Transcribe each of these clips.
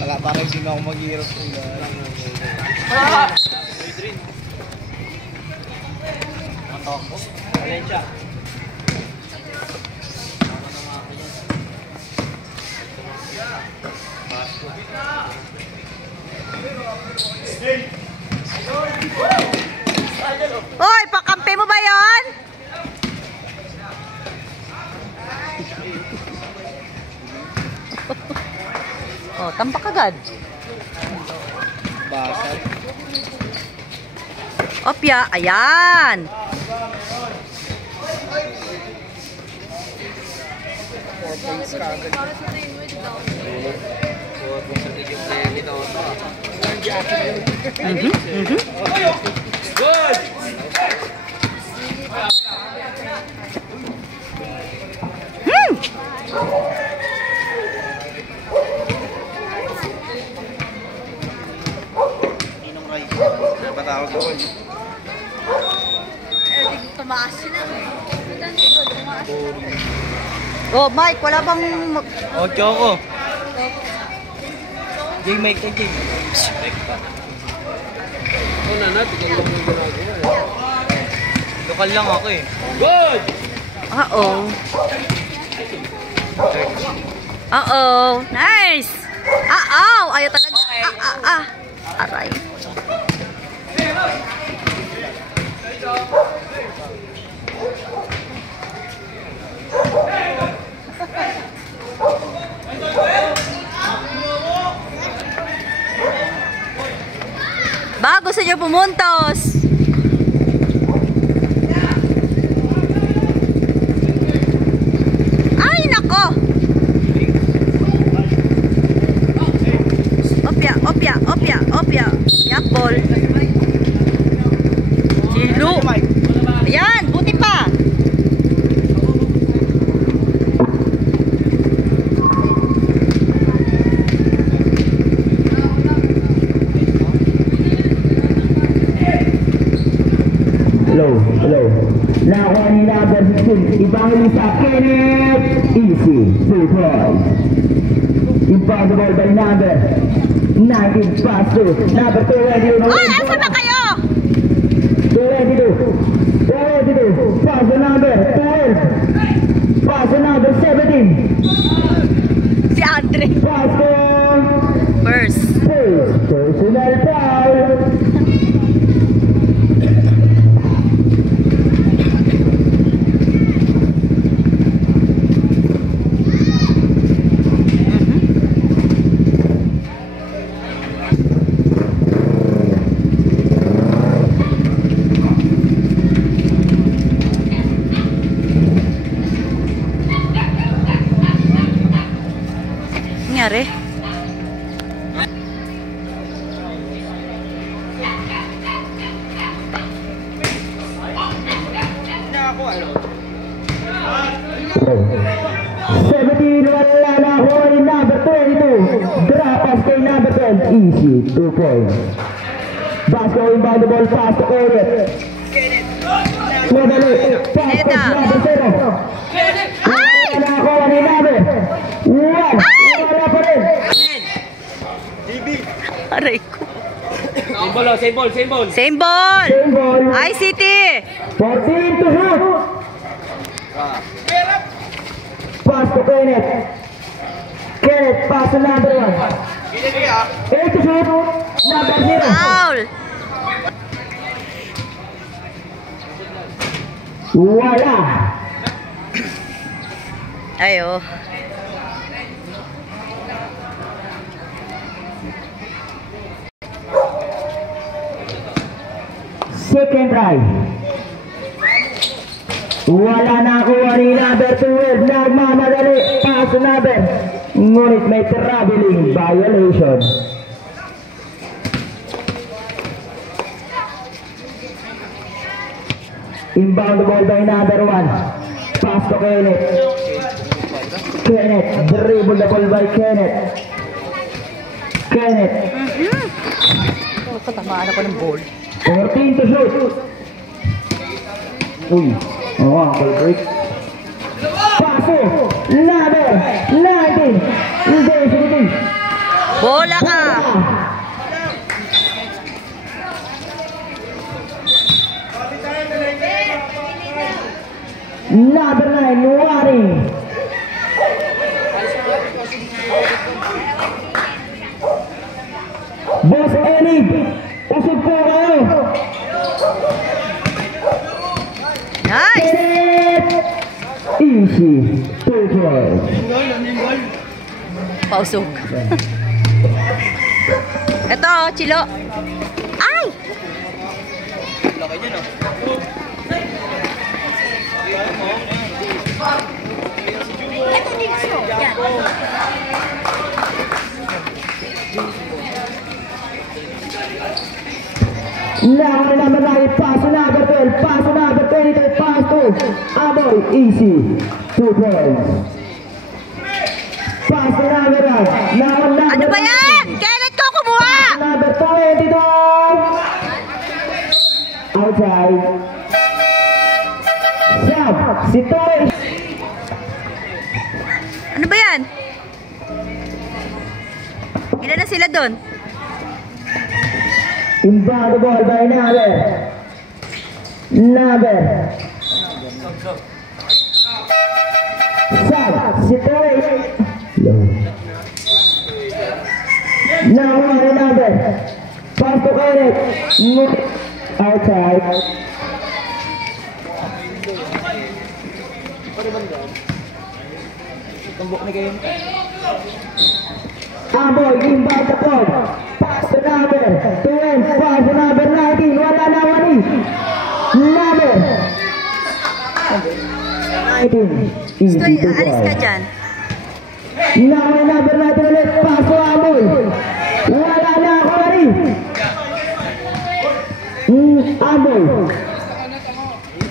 Wala pa rin din ako mag-hirap. Valencia. Hoy, pakampi mo ba yon? Oh, tampak agad. Basag. Opya, ayan. Good! Ninong Ray. Napatawag doon. Tumaas sila. Oh, Mike, wala bang... Oh, Choco. Jay, Mike ka, Jay. Mike pa. Una na, tigil lang yung ginagawa eh. Lokal lang ako eh. Good! Uh-oh. Uh-oh. Nice! Uh-oh! Ayaw talaga. Aray. Ba, gusto nyo pumuntos? Ay, nako! Opya, opya, opya, opya. Yakbol. Kilo. Ayan, buti pa. Hello. Nakuha ni number 16. Ibang sa Kenneth. Easy. 2 points. Inbound the ball by number 19 pass to number 2. Oh, asa ba kayo? 22. Pass to number 12. Pass to number 17. Si Andre. Pass to First. personal foul. Nangyari? Ako, ano? 17 wala na ako ni number 22. Drop pass kay number 12. Easy. 2 points. Basko inbound the ball pass to Kenneth. Madali. Pass to number 0. Ay! Wala na ako ni number 1. Wala pa rin. Aray ko. Same ball. Same ball. Same ball. ICT. 14 to shoot. Pass to Kenneth. Kenneth, pass to number 1. 8 to shoot. Number 0. Foul. Wala. Ayo. Second try. Wala na kuha ni number 12. Nagmamadali. Pass number. Ngunit may traveling violation. Inbound the ball by number 1. Pass to Kenneth. Kenneth. Dribble the ball by Kenneth. Kenneth. Patamaan ako ng ball. 14 to shoot. Uy. Ankle break. Paso. Number 19. Bola ka. Number 9, Wari. Boss Enig, usog po kayo. Nice. Easy, 2 points. Pausog. Ito, Chilo. Ay! Laki dyan oh. Ito din so. Yan. Now, number 9, pass number 12, pass number 23, pass to Aboy, easy, 2 points. Pass to number 9, now number Ano ba yan? Kenneth ko kumuha! number 22. Outside. Shot, si Toy. Ano ba yan? Ilan na sila doon? Inbound the ball by Naber. Naber. Shot, si Toy. Low. Now on Naber. Pass to Eric. Outside. Tumbok na kayo. Aboy, inbound the ball. Pass to Naber. To end. Pass to number 19. Wala na wani. Naber. 19. Easy Stoy, to alis ka ball. dyan. Now number 19 ulit. Pass to Aboy. Wala na wani. Aboy.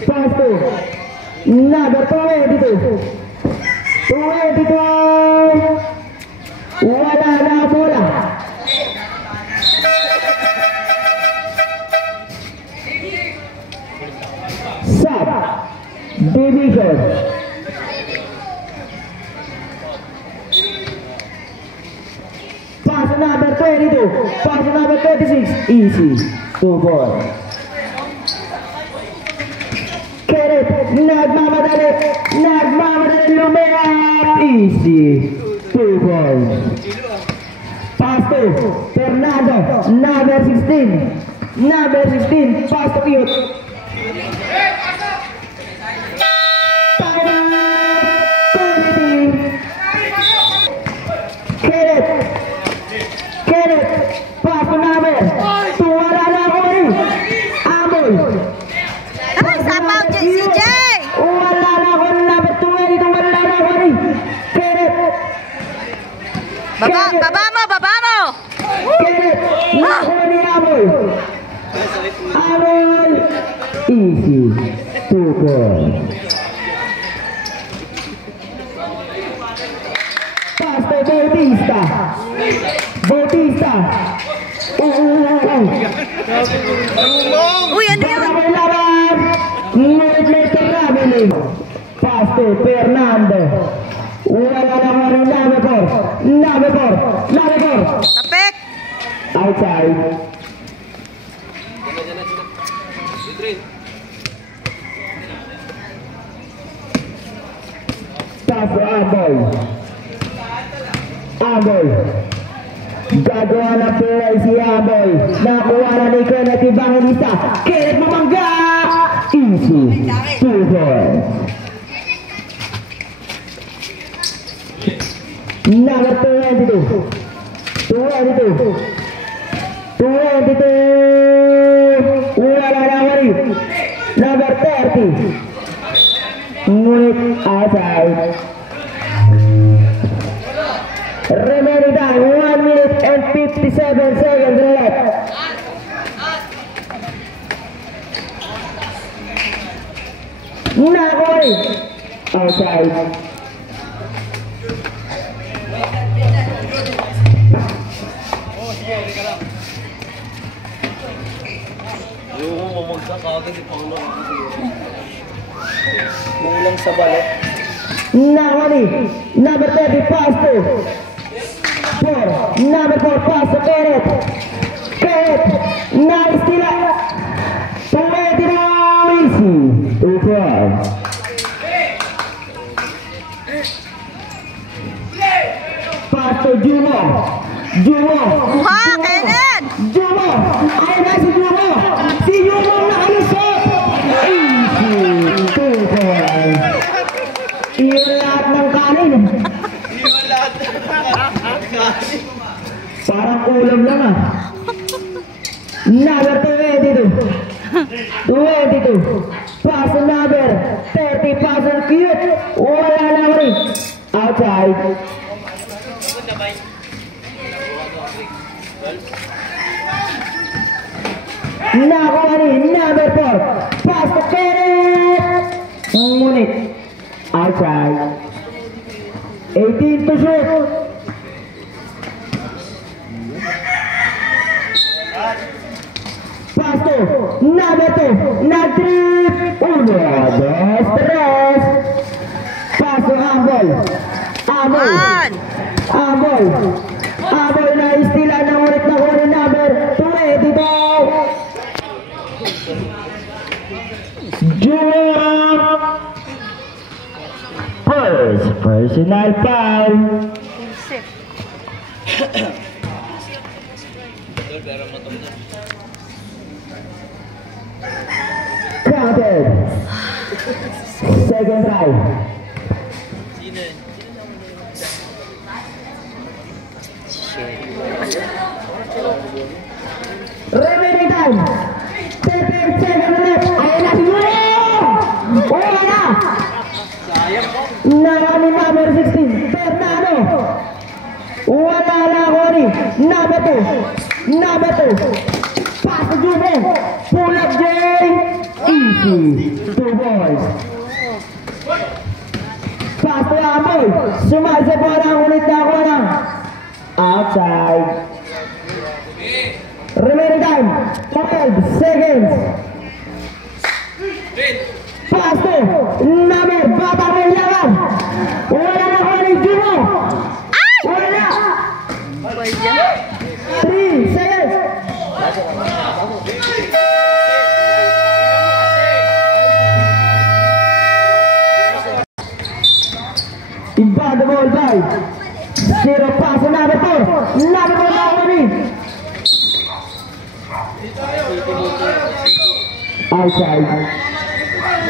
Pass to number 22. 22. Wala na bola. Sub division. Pass number 22. Pass number 26. Easy. 2 points. Kenneth, nagmamadali. Nagmamadali lumayap. Easy. 2 points. Pass to Fernando, number 16. Number 16, pass to Cute. Kenneth, pass to number. Tuwala na ako rin. Amoy. Ay, sapaw si Jay! Wala na ako rin number 20. Wala na ako rin. Kenneth. Baba mo, baba mo! Kenneth, nakuha ni Amoy. Amoy. Easy. 2 points. Pass to Bautista. Bautista. Uy, ano yun? Para laban. Ngunit may traveling. Pass to Fernando. Wala na rin Navigor. Navigor. Navigor. Tapik! Outside. Pass to Aboy. Aboy. Gagawa na play si Aboy. Nakuha na ni Kenneth Evangelista. Kenneth Mamangga. Easy. 2 points. Number 22. 22. 22. Wala na wari. Number 30. Ngunit outside. Remaining time 1 minute and 57 seconds left. Nakoy. Outside. Yung mamagsak agad si Paulo. Kulang sa balot. Nakoy. Number 30 pass to 4. Number 4, pass to Kenneth. Kenneth, nice tila. 280 now, easy. 2-12. Pass to Jumo. Jumo. Buha, Kenneth! Jumo. Ayun na si Jumo. Si Jumo nakalusot. Easy. 2-12. Iyon lahat ng kanin. Iwan lahat ng kanin. Parang ulam lang ah. Number 22. Pass to number 30. Pass on cute. Wala na rin. Outside. Nakuha rin. Number 4. Pass to Kenneth. Ngunit. Outside. 18 to shoot. Pass to number 2. Nag-trip. 1, 2, 3. Pass to Amboy. One! Amboy na istila ng ulit na kuha rin number 22. Jump. First personal foul. Counted. Second try. Remaining time. 10 seconds left. Ayun na siguro. Wala na. Narami number 16. Fernando. Wala na ako rin. Number 2. Pass to Jumo. Pull up Jay. Easy. 2 boys. Pass to Amoy. Sumay sa bola. Ulit na ako na. Outside. Remaining time. 12 seconds. Pass to number. Baba mo yung laban. Wala na ako rin Jumo. Wala na. 3 seconds. Inbound the ball by 0 pass to number 4. Number 4 now winning. Outside.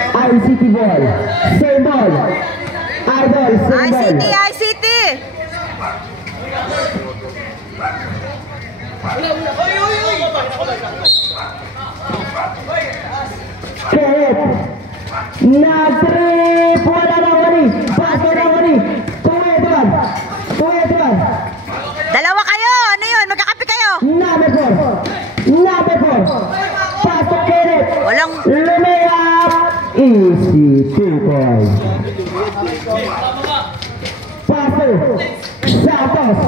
ICT ball. Same ball. Idol. Same ICT, ball. ICT! Kenneth. Nag-trip. Wala na wani. Pass to na wani. 2-8-1. Dalawa kayo! Ano yun? Magkakape kayo! Number 4. Pass to Kenneth. Walang... Lumayap. Easy. 2 points. Pass to Santos.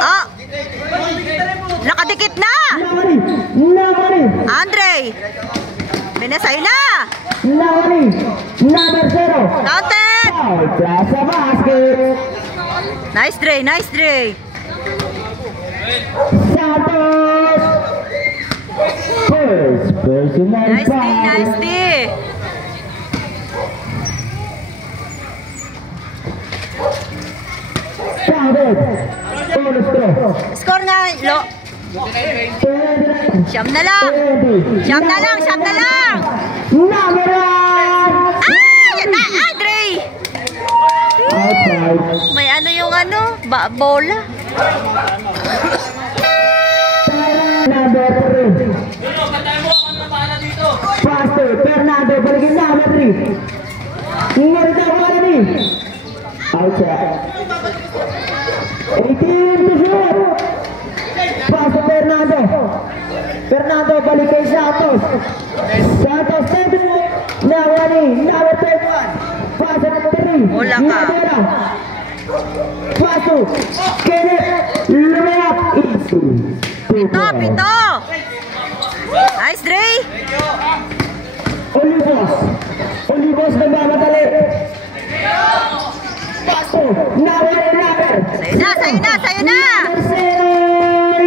Ah! Nakadikit na! Nagari. Andre! Minasay na! Nagari. Number 0. Counted! Foul. Plaza basket. Nice Dre, nice Dre! Santos. First personal Nice D, foul. nice D! Counted. Bonus throw. Score nga, Lo. 29. Siyam na lang! 20. Siyam na lang, siyam na lang! Number 1. Ay! Yan na! Ay, Dre! Outside. May ano yung ano? Bola? Number 3. Pastor Fernando, balikin number 3. Ngayon na wala ni. Outside. 18 to shoot. Pastor Fernando, balik kay Santos. Santos, 10 to shoot. Nawala ni. Number 31. Pastor 3. Wala ka. Pastor Kenneth. Lumayap. Pito! Nice, Dre! Olivos nagmamadali. Paso, number Sa'yo na, sa'yo na.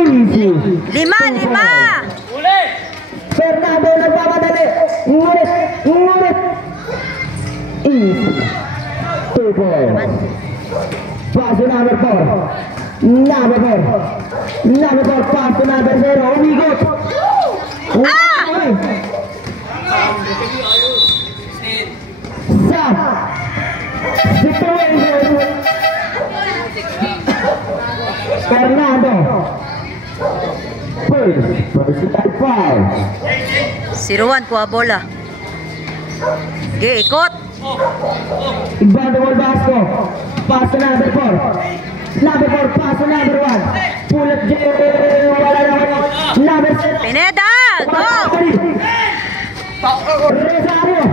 Easy. 5, 5. Fernando nagmamadali. Ngunit. Easy. 2 points. Pass to number 4. Number 4. Pass to number 0. Umigot. Stop. Situation. Fernando. Personal foul. 0-1, kuha bola. Sige, ikot. Inbound the ball, Vasco. Pass to number 4. Number 4, pass to number 1. Pull up, wala na wala. Number 7. Pineda, go. Rosario.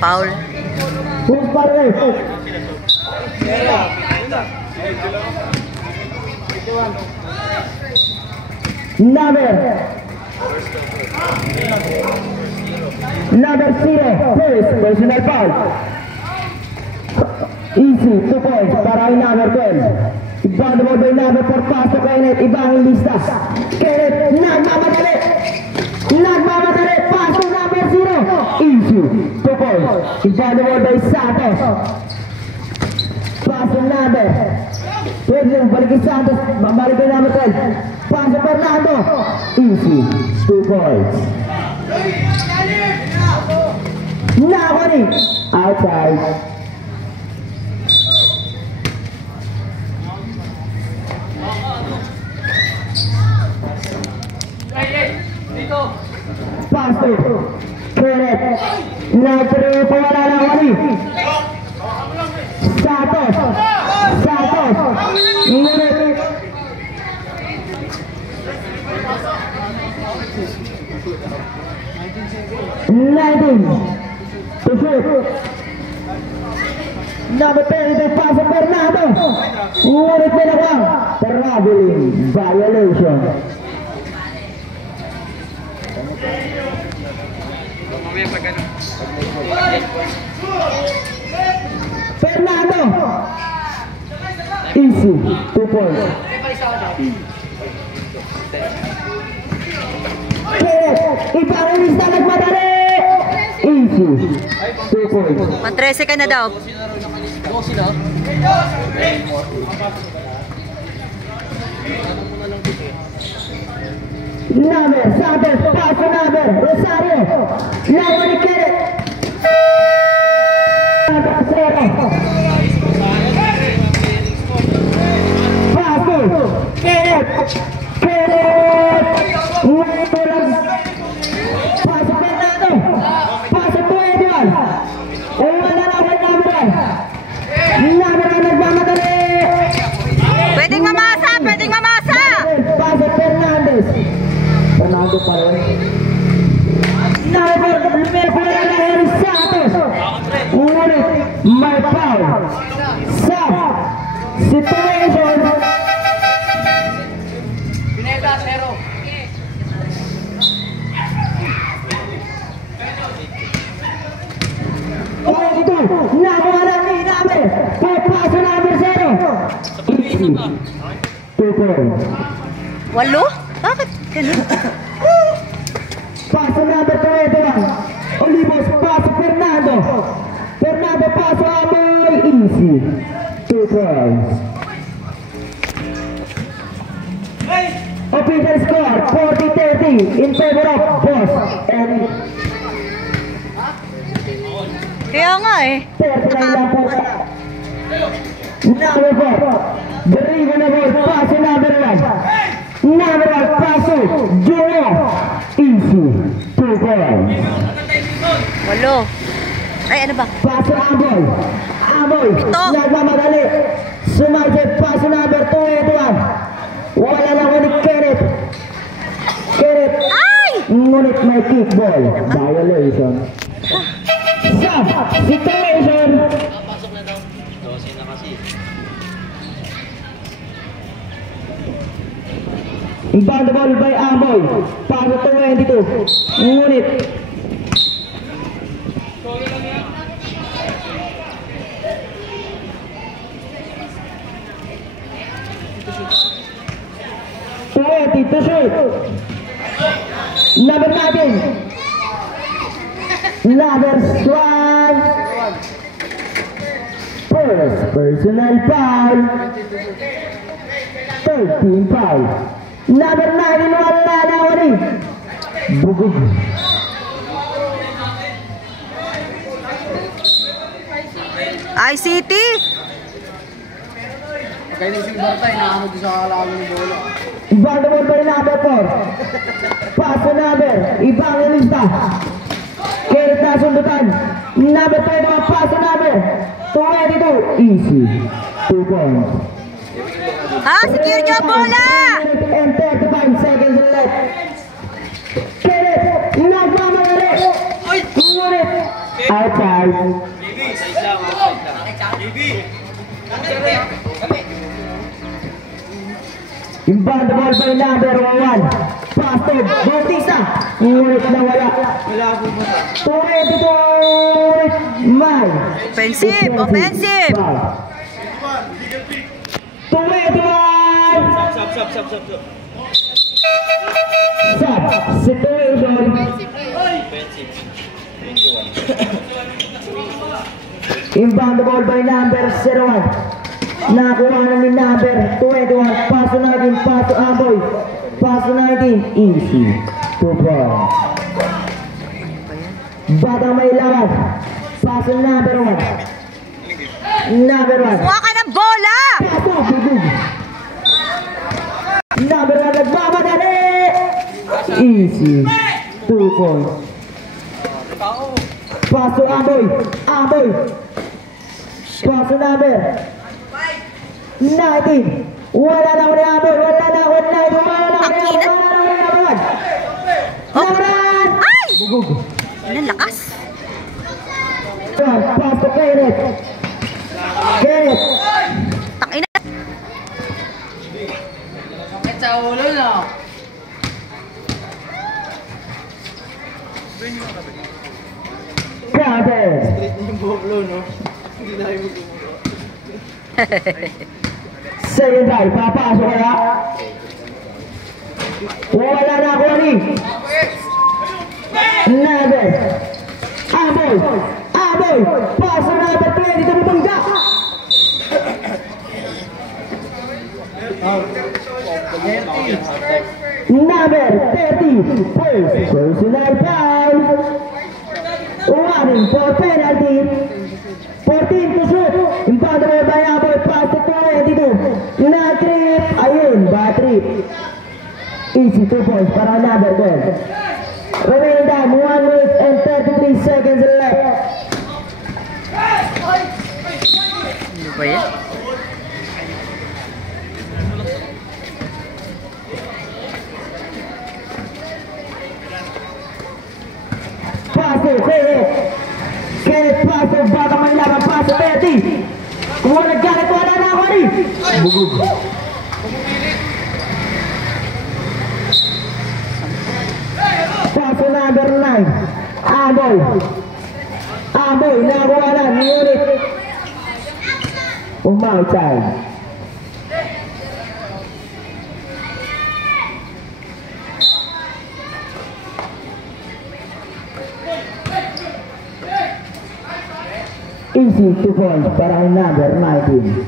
Foul. Who's far away? Number 0, first personal foul. Easy, 2 points para kay number 12. Inbound the ball by number 4, pass to Kenneth, ibang lista. Kenneth, nagmamadali, pass to number 0. Easy, 2 points. Inbound the ball by Santos. Pass to number. Pwede yung balik kay Santos, babalik kay number 12. Pass to Fernando. Easy, 2 points. Nabani, outside. Pass to Kenneth. Nagturo po wala na wali. Santos. Ngunit. To shoot. Number 10, pass to Fernando. Ngunit pinakang traveling violation. Fernando. Easy, 2 points. Ipawilis na nagmadali. Easy, 2 points. 13 ka na daw. Number, Santos, pass to number, Rosario. Nobody get it. Pass to Kenneth. Pass to Fernando. Pass to 21. Wala na kay number 1. Number 1 nagmamadali. Pwedeng mamasa. Pass to Fernandez. Fernando pa rin. Number 4, Santos. Ngunit may foul. Sa situation. Pineda, 0. Nakuha lang ni number. Papaso number 0. Easy. 2 points. 8? Bakit ganun? Paso number 21. Olivos, paso Fernando. Paso Amoy. Easy. 2 points. Official score 40-30 in favor of Boss and Kaya nga eh. 39 lang po. Number 4. Dribble paso number 1. Number 1 paso Junior. Easy. 2 points. 8. Ay, ano ba? Paso Amoy. Ito. Nagmamadali. Sumajet paso number 21. Wala lang ulit Kenneth. Ay! Ngunit may kickball. Violation. Situation. Pasok na daw. 12 na kasi. Inbound the ball by Amoy. Paso 22. Ngunit penalty to shoot. Number 19. Number 1. First personal foul. 13 foul. Number 9 wala na wali. Bugog. ICT. Kaya ni Silver tayo, nakamod sa kalalo ng bola. Ibang naman by number 4. Paso number. Ibang ilista. Kerit na sundutan. Number 5 naman paso number. 22. Easy. 2 points. Secure nyo ang bola. And 35 seconds left. Kerit. Nagmamayari. Ngunit. Outside. Inbound the ball by number 1. Pass to Bautista. Ngunit nawala. 22. Mine. Offensive. Offensive. 21. Sub. Situation. Inbound the ball by number 01. Nakuha na ni number 21. Paso natin, paso Aboy. Paso natin, easy. 2 points. Batang may lakas. Paso number 1. Number 1. Kuha ka ng bola. Paso, bugug. Number 1, nagmamadali. Easy. 2 points. Paso Aboy. Aboy. Paso number 19. Wala na ulit Aboy. Wala na ulit. Wala na ulit. Ay! Bugug. Ano lakas? Paso Kenneth. Kenneth. Takina. Sakit sa ulo na. Counter. Second drive, papasok kaya. Wala na ako ni. Naber. Aboy. Aboy. Paso number 20, tumubungga. Number 30, first personal foul. Warning for penalty. 14 to shoot. Inbound by Aboy. Pass to 22. Na-trip. Ayun, ba-trip. Easy 2 points para number 12. Remaining time, 1 minute and 33 seconds left. Ano ba yan? Paso, Kenneth paso, baka may laban, paso, Betty. Kung wala galit, wala na ako rin. Bugug. Paso number 9. Aboy. Aboy, nakuha na, ngunit. Umoutside. Easy 2 points para ang number 19.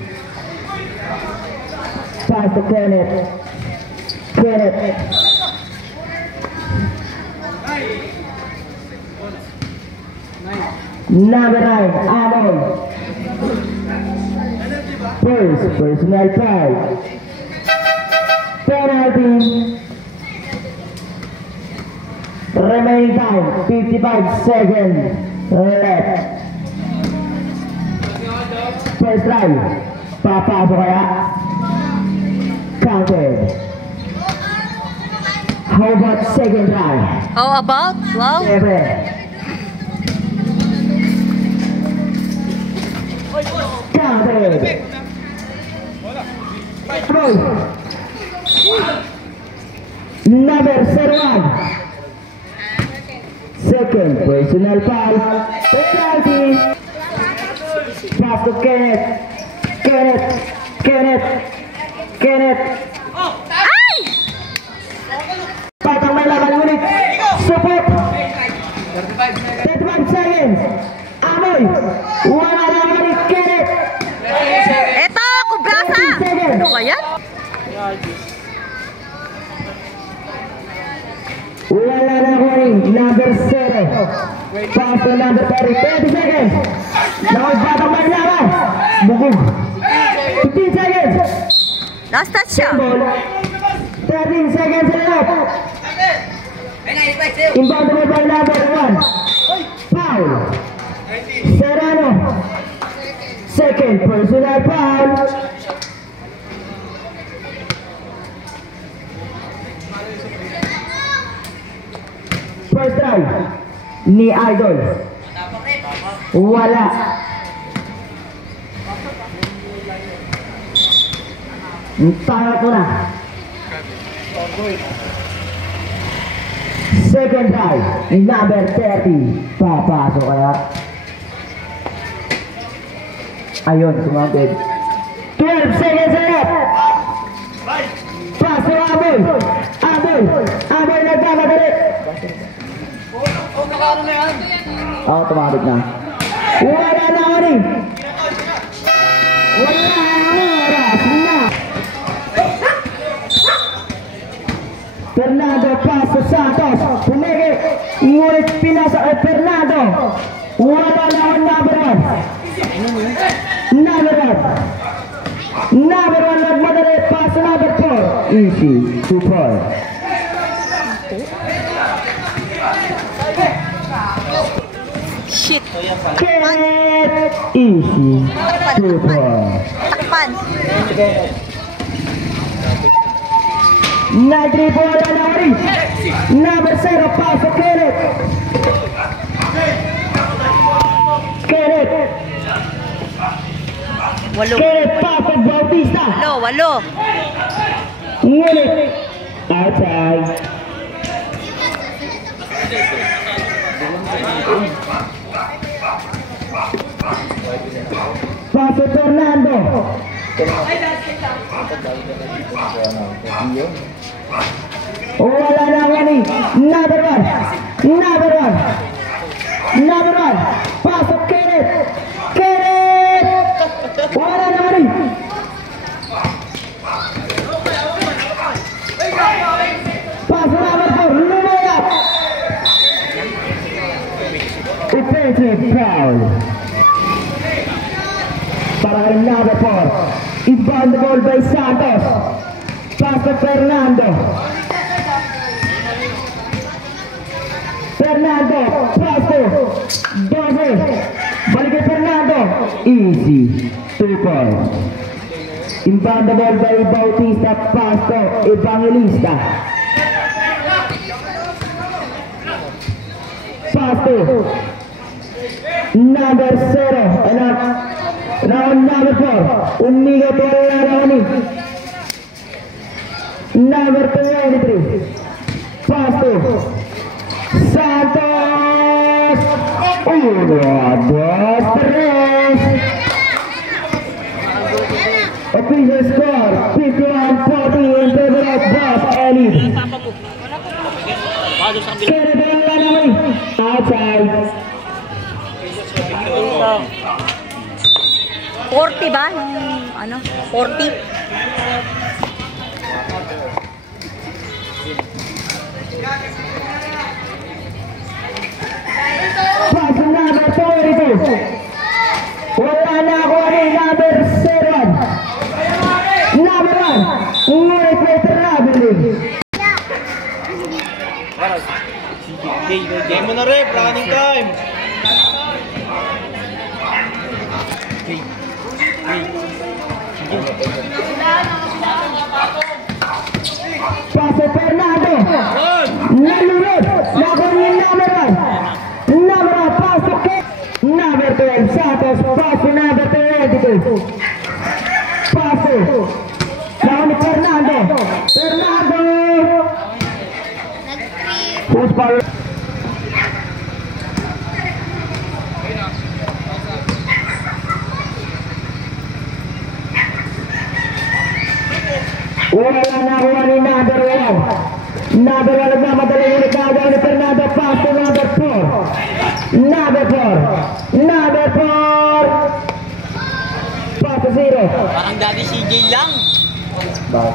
Pass to Kenneth. Kenneth. Number 9, Amon. First personal foul. Penalty. Remaining time 55 seconds left. First drive. Papasok kaya. Counted. How about second drive? How about? Wow. 7. Counted. Number 01. Second personal foul. Penalty. Pass to Kenneth. Kenneth. Kenneth. Kenneth. Ay! ba yan? Wala na kunin. Number 0. Pass to number 30. 30 seconds. Nakapatang man naman. Bugog. 15 seconds. Last touch siya. Ball. 13 seconds left. Inbound the ball number 1. Foul. Serrano. Second personal foul. First try ni Idol. Wala. Tara ko na. Second try ni number 30. Papasok kaya. Ayun, sumabit. 12 seconds left. Pass to Abel. Abel nagkamadali. Automatic na. Wala na ka rin. Wala na oras na. Fernando pass to Santos. Pumigil. Ngunit pinasa kay Fernando. Wala na ang number 1. Number 1 nagmadali. Pass to number 4. Easy. 2 points. Shit. Get easy. 2 points. Takpan. Nagribo na rin. Number 0, pass to Kenneth. Walo. Kenneth, pass to Bautista. Walo. Ngunit, outside. Pass to Fernando. Wala na nga ni number 1. Pass to Kenneth. Wala na nga ni. Pass to number 4. Lumayap. Defensive foul. Para kay number 4. Inbound the ball by Santos. Pass to Fernando. Pass to Dose. Balik kay Fernando. Easy. 2 points. Inbound the ball by Bautista. Pass to Evangelista. Pass to number 0. Round number 4. Umiga bola Raoni. Number 23. Pass to Santos. Dos, tres. Official score 51-40 in favor of Boss Elite. Outside. 40 ba? Ano? 40? Pass number 22. Wala na ako ni number 7. Number 1. Ngunit may traveling. Game mo na rin, running time. Paso Fernando. Nalulod. Nakuha yung number 1. Number 1. Paso kay number 12. Santos. Paso number 22. Paso. Nakuha ni Fernando. Who's power? Wala na kuha ni number 1. Number 1 nagmamadaling ulit na agaw ni Fernando. Pass to number 4. Number 4. Pass to 0. Parang dati CJ lang. Bas.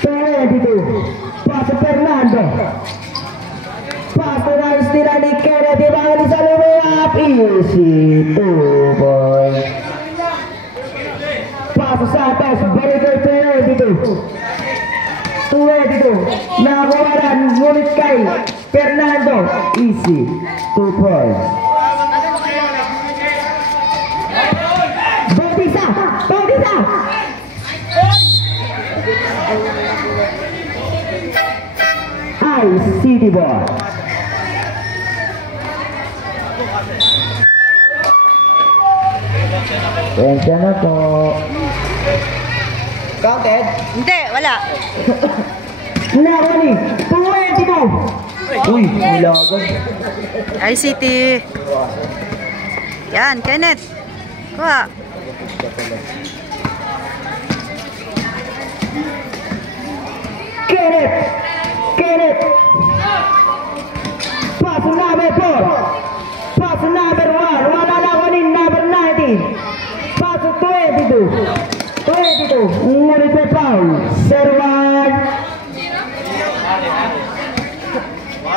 22. Paso Fernando. Paso na istira ni Kenneth. Ibangan sa lumayap. Easy. 2 points. Paso Santos. Balik kay 22. Nakawalan. Ngunit kay Fernando. Easy. 2 points. Bautista. City Boy. Tensya na po. Counted? Hindi, wala. Nakani, 22. Uy, nilagan. ICT. Yan, Kenneth. Kuha. Kenneth. Pass number 4. Pass number 1. Wala na ko rin number 19. Pass 22. Ngunit may foul. Servan.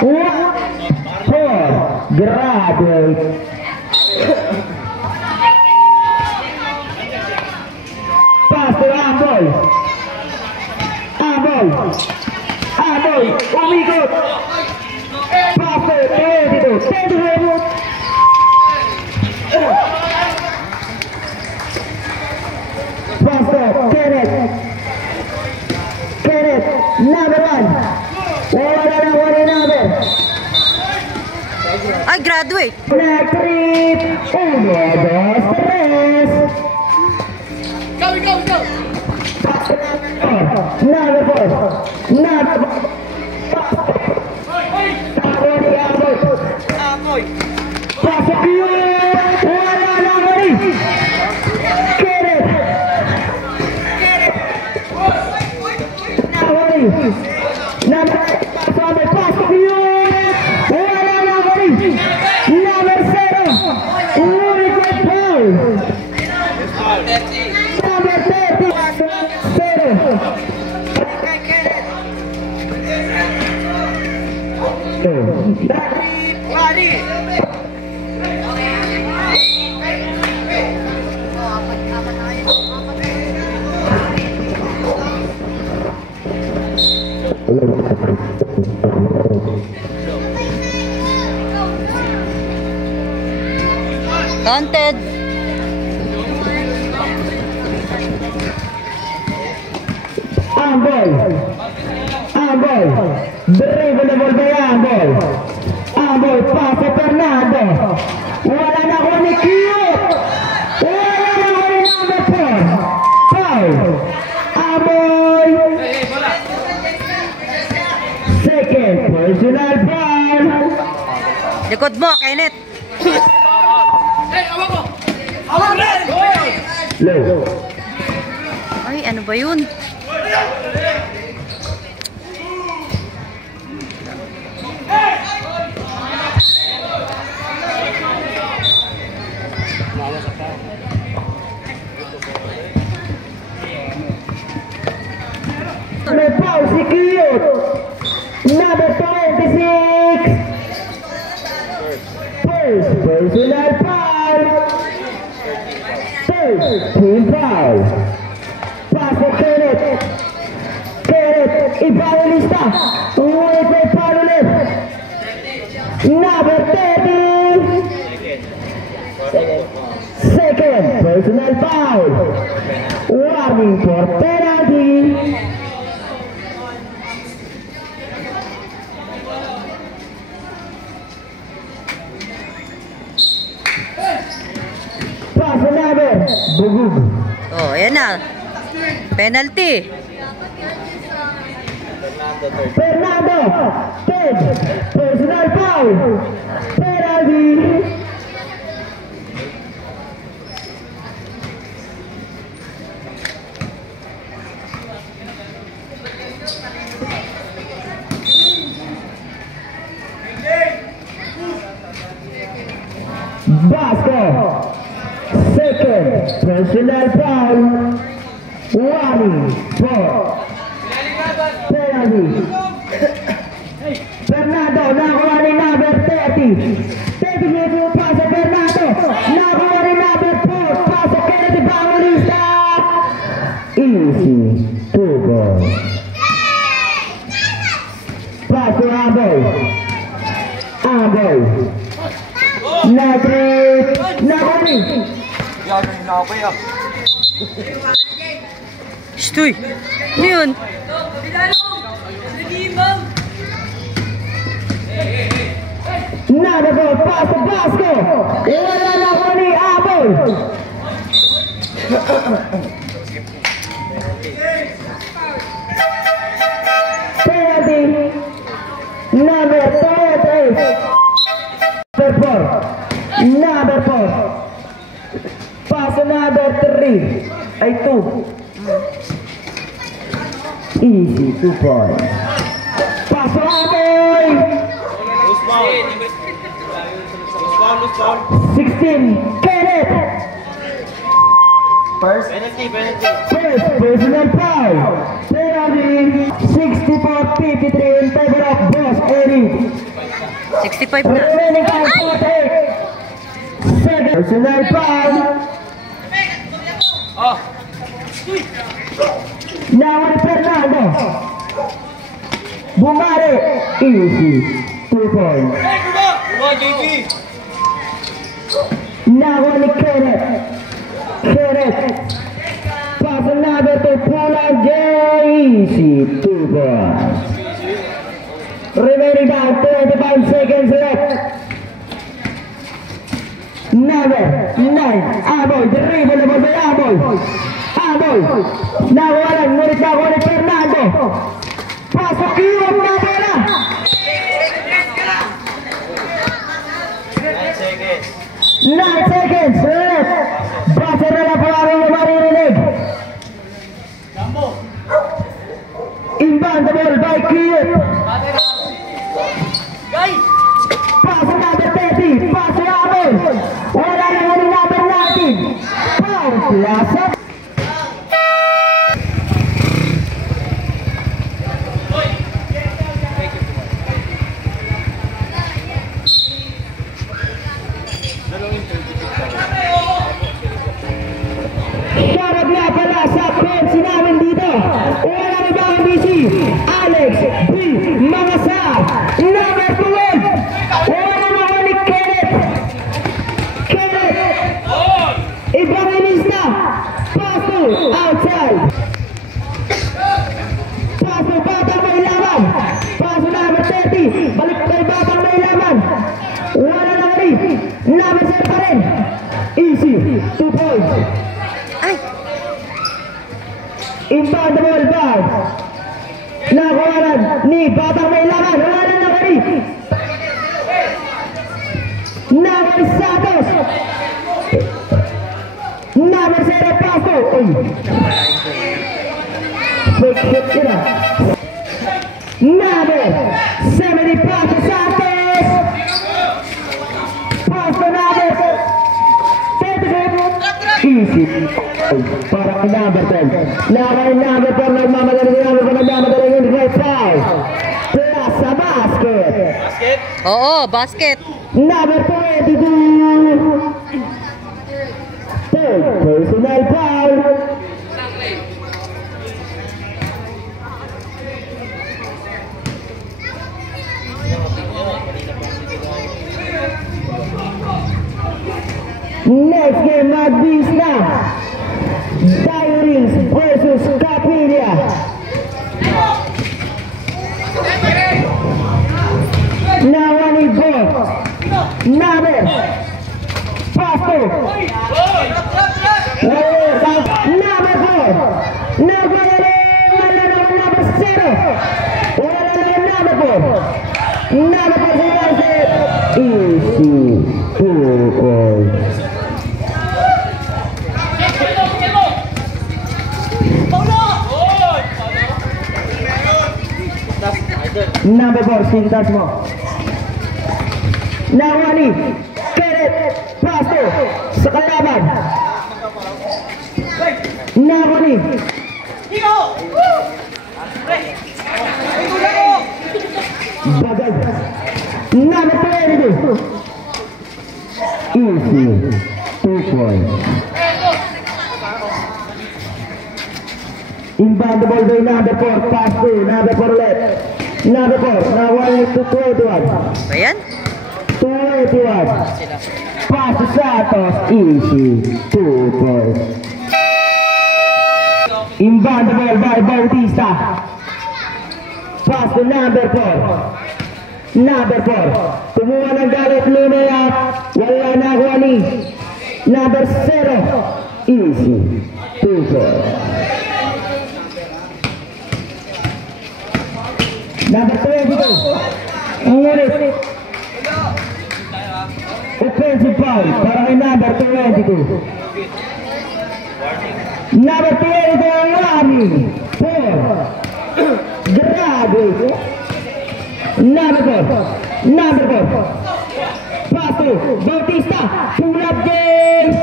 4. Graduate. Pass to Amboy. Umikot. Pass to 22. Pass to Kenneth. Number 1. Wala na wala number. Ay, graduate. Black trip. 1, 2, 3. Go! Number 4. Amoy! Pasok yun! Wala na ko rin! Kenneth! Pasok yun! Wala na ko rin! Number 0! Ngunit may foul! Number 30! 0! Counted. Amboy. Dribble ba yan, Amboy, paso Fernando. Wala na ko ni Cute. Wala na ko ni number 4. Foul. Amboy. Second personal foul. Likod mo, Kenneth. Low. Ay, ano ba yun? May foul si Cute. Number 26. First personal foul. Team foul. Paso Kenneth. Ipaulista. Ngunit may foul ulit. Number 30. Second personal foul. Warning for penalty. Paso number. Bugug. Oh, ayan na. Penalty. Fernando, Ted, personal foul, penalty. Vasco, second. personal foul. Warning for penalty. Fernando nakuha ni number 30. 30 yung pasok Fernando. Nakuha ni number 4. Pasok Kennedy Bautista. Easy 2 ball. Pasok Aboy. Aboy. Nagrit. Nakuni. Gagawin na ako yan. Shtoy! Ano yun? Nada pasok Basco. Wala na ko ni Aboy. Penalty number 4. Pass number 3 ay 2. Easy 2 points. Pass Aboy. 16 Kenneth. First penalty. First personal foul. Penalty 64-53 in favor of Boss Eric. 65 na. Remaining time 48. Second personal foul. Now Fernando. Bumare. Easy 2 points. Now ni Kenneth. Pass another to Paula Easy 2 points. Remaining down 25 seconds left. Number 9 Aboy. Dribble by Aboy. Nakuha ngunit nakuha ni Fernando. Pasok iwan na bola. 9 seconds left. Buzzer na po ang maririnig. Inbound the ball by Kiyot. Pass number 30. Pass Aboy. Wala na nga number 19. Foul Plaza. Shoutout nga pala sa pensi namin dito. Wala na ba ang BC? Alex B. Mangasa. Number 12. Wala na ako ni Kenneth. Evangelista. Paso outside. Paso batang may laman. Paso number 30. Balik kay batang may laman. Wala na ako ni number 7 pa rin. Easy 2 points. Inbound the ball back. Nakuhanan ni batang may laman. Wala na ako ni number Santos. Number 0 Paso. Fake hit sila. Number 70 Paso Santos. Paso number 30. Easy. Para kay number 10. Nakay number 4 nagmamadali ng number 4 nagmamadali ng right foul. Plus sa basket. Oo, basket. Number 22. Third personal foul. Next game mag-bis na. Diaries versus Capilla. Nawani Boss. Number Pasto. Number 4. Number 0. Wala na yung number 4. Number 4 easy. 2 points. Number 4, sintas mo. Nawani, Kenneth, Pasto, sa kalaban. Nawani. Bagay. Number 22. Easy. 2 points. Inbound the ball by number 4. Pass to number 4 left. Number 4. Now 1 to 21. Ba yan? 21. Pass to Santos. Easy. 2 points. Inbound the ball by Bautista. Pass to number 4. Number 4. Kumuha ng galit Lunayap. Wala na Juani. Number 0. Easy. 2 points. Number 22. Ang ulit. Offensive foul para kay number 22. Number 22, Rami. 4. Grabe. Number 4. Number 4. Pass to Bautista. Pull up James.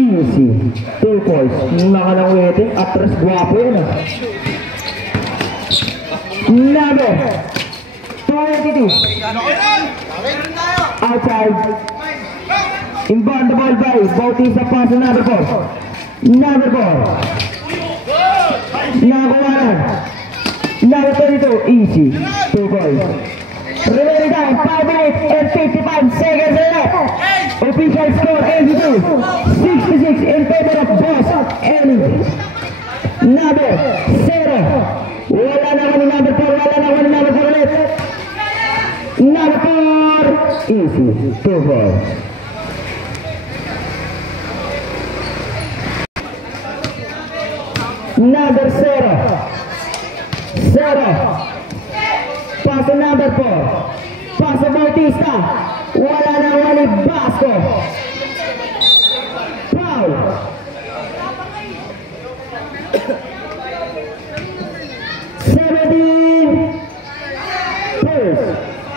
Easy. 2 points. Mga nang waiting. Atras guwapo yun. Number 22. Outside. Inbound the ball by Bautista. Pass to number 4. Number 4. Number 1. Number 22. Easy. 2 points. Remaining time 5 minutes and 55 seconds left. Official score 82-66 in favor of Boss Ellie. Number 0. Wala na kami number 4. Wala na kami number 4 ulit. Number 4. Easy. 2 points. Number 0. 0. Pass to number 4. Pass to Bautista. Wala na wali Basco. Foul.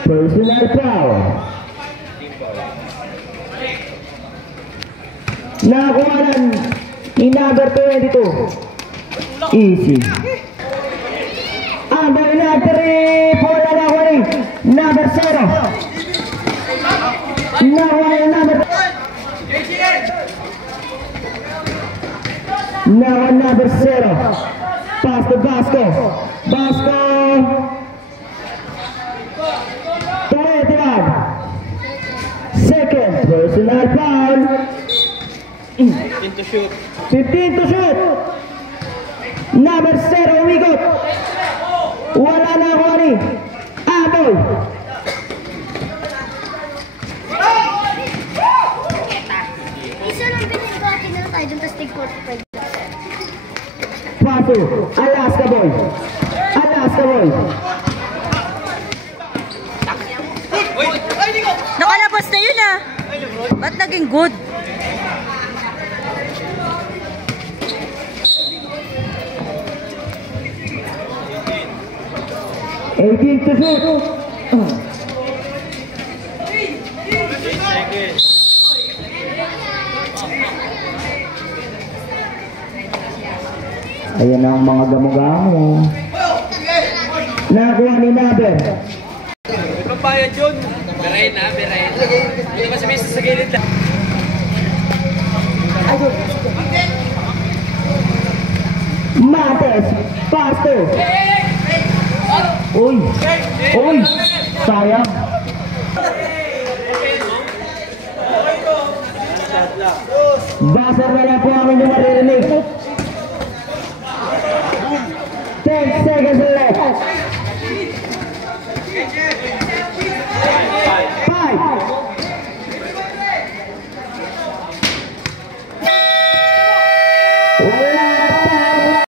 Personal foul. Nakakuha ni number 22. Easy. Number 3, bola na wali. Number 0. Nawala number. Now number 0. Pass to Basco. Basco. 21. Second personal foul. 15 to shoot. 15 to shoot. Number 0 umigot. Wala na ako ni Aboy. Isa lang pinagkati na tayo dun, tapos tig 45. Paso. Alaska boy. Alaska boy. Nakalabas na yun ah. Ba't naging good? Eighteen to shoot. Ayan ang mga gamo-gamo. Nakakuha ni Naber. Anong bayad yun? Berain ha, berain. Ito kasi may sa gilid lang. Mates. Pasto. Uy. Uy. Sayang. Basar na lang po amin yung maririnig. 10 seconds left.